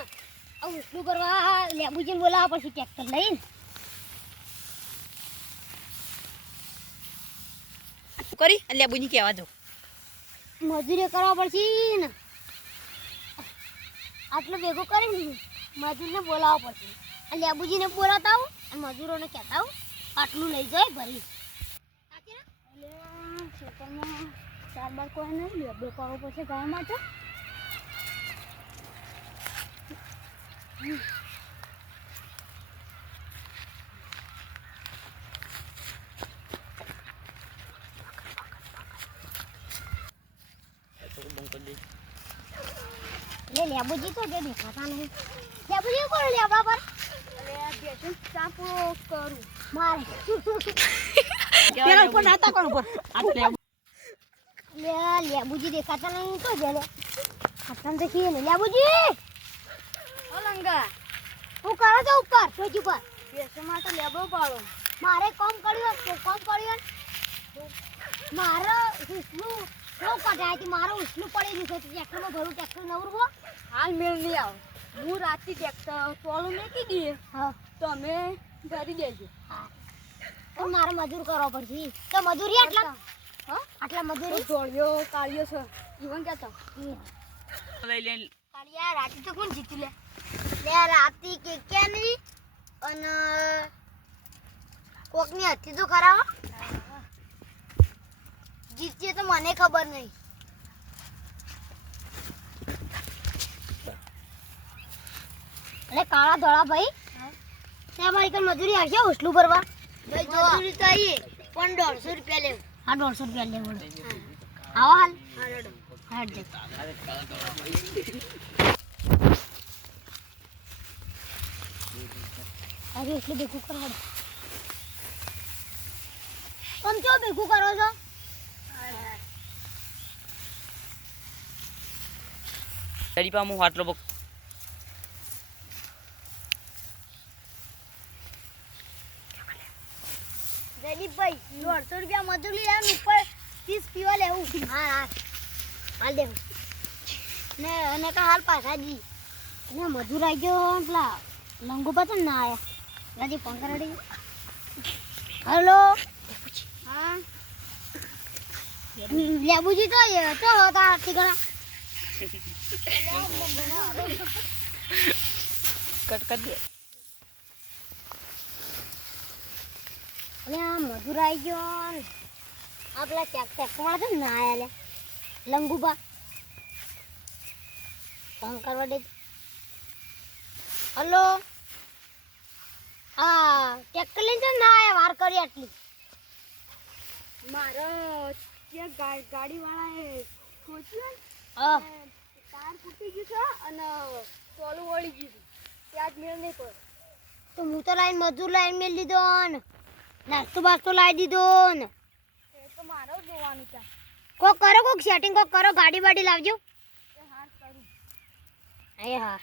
ને ઉસલું કરવા લેબુજીને બોલાવવા પછી ટ્રેક્ટર લઈને કરી લેબુજી કહેવા દો મજૂરી કરવા પડશે ને આટલું ભેગું કરીને મજૂરને બોલાવવા પડશે અને લેબુજીને બોલાવતા આવું અને મજૂરોને કહેતા આવું આટલું લઈ જાય ભરી ખેતરમાં ચાર બાર કોઈ નહીં લેબડો કરવો પડશે ગાય માટે લેબુજી તો જે દેખાતા નહીં લેબુજી કોણ લેબડા પર બેસું ચાપો કરું મારે પેલા ઉપર નાતા કોણ ઉપર આટલે લેબુજી દેખાતા નહીં તો જેલે આટલા દેખીએ ને લેબુજી ઓલંગા હું કરો છો ઉપર સોજ ઉપર બેસો માં તો લેબડો પાડો મારે કામ કર્યું મારે ઉસલું નો કઢાય કે મારો ઉસલું પડી ગયું છે ટ્રેક્ટરમાં ભરું ટ્રેક્ટર નવરું હો હાલ મેળ નહીં આવ હું રાતથી ટ્રેક્ટર ટોલું મેકી દઈએ હા તો અમે કરી દેજો હા તો મારે મજૂર કરવો પડશે તો મજૂરી આટલા હા આટલા મજૂરી ધોળિયો કાળિયો છે ઈવન કહેતા લઈ લે કાળિયા રાતે તો કોણ જીતી લે રાતી કે નહીં અને કોકની હતી તો ખરા હો જીતીએ તો મને ખબર નહીં અરે કાળા ધોળા ભાઈ ત્યાં મારી કઈ મજૂરી આવશે ઉસલું ભરવા મજૂરી તો આવીએ પણ 150 રૂપિયા લેવું હા 150 રૂપિયા લેવું આવો હાલ હાડ દે અરે એટલે ભેગું કરાડ તમે ચો ભેગું કરો છો તારી પાસે હું આટલો જયદીપભાઈ 150 રૂપિયા મજૂરી લેવાનું ઉપર 30 પીવા લેવું હા હાલ દેવું ને અને કા હાલ પાછા જી ને મજૂર આવી ગયો પેલા લંગુ પતન ના આયા રાજી પંકરડી હેલો હા લેબુજી તો હતા આરતી કરા કટ કર દે અલે આ મજૂર આવી ગયો ને આ પેલા ટ્રેક્ટરવાળા છે ને ના આયા લે લંગુબા ફોન કરવા દે હલો હા ટ્રેક્ટર લઈને તો ના આયા વાર કરી આટલી મારો ત્યાં ગાડીવાળાએ ખોચ્યું હા તાર ફૂટી ગયું છે અને ટોલું વળી ગયું છે ત્યાં જ મેળ નહીં પડે તો હું તો લાઈન મજૂર લાઈન મેળ લીધો ને નાસ્તો બાસ્તો લાવી દીધો ને એ તો મારો જોવાનું છે કોક કરો કોક સેટિંગ કોક કરો ગાડી બાડી લાવજો એ હાથ કરું હા